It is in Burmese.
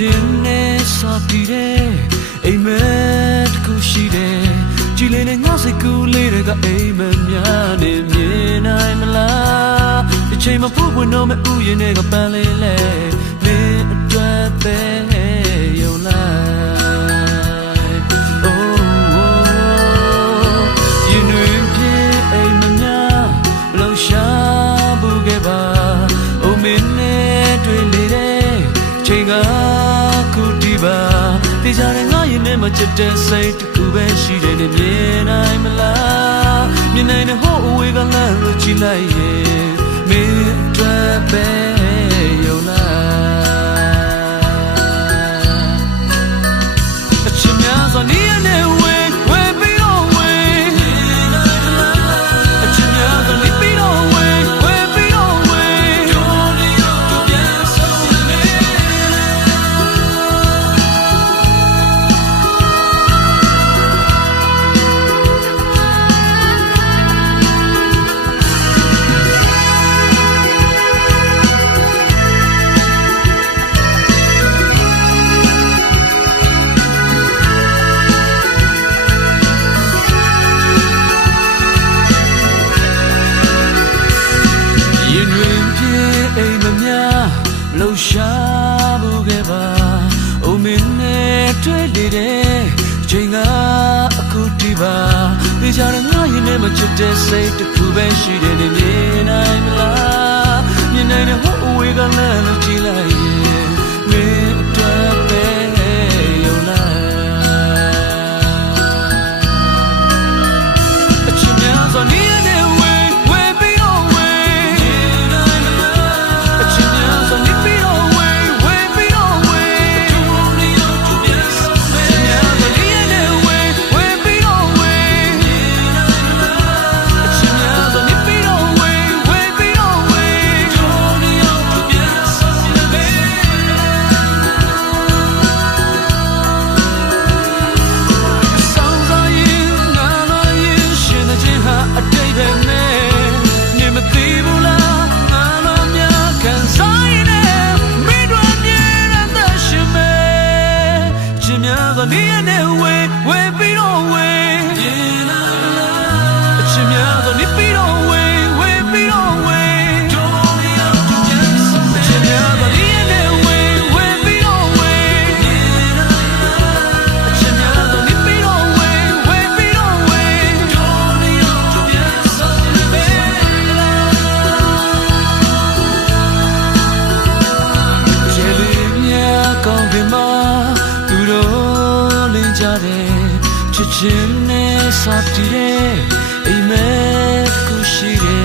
ချင်းနဲ့စာတည်တဲ့အိမ်မက်တစ်ခုရှိတယ်ကြည်လေးနဲ့ငါစိတ်ကူးလေးတွေကအိမ်မက်များနေမြင်နိုင်မလားဒီချိန်မှာဖို့ဝင်တော့မဲ့ဥယျာဉ်တွေကပန်းလေးလဲမင်းအတွက်ပဲ ချစ်တဲ့စိတ်တစ်ခုပဲရှိတယ်နဲ့မြင်နိုင်မလား။မြင်နိုင်တဲ့ဟိုအဝေးကလမ်းလို့ကြည့်လိုက်ရ ရှာဘူးခဲ့ပါအိုမင်းနဲ့တွေ့လေတဲ့ချိန်ကအခုတီးပါဒီကြတဲ့ငါရင်ထဲမှာချစ်တဲ့စိတ်တစ်ခုပဲရှိတယ်နေမြင်နိုင်မလား ချင်း ချစ်ချင်းနဲ့စတည်တဲ့အိမ်မက်ကိုရှိ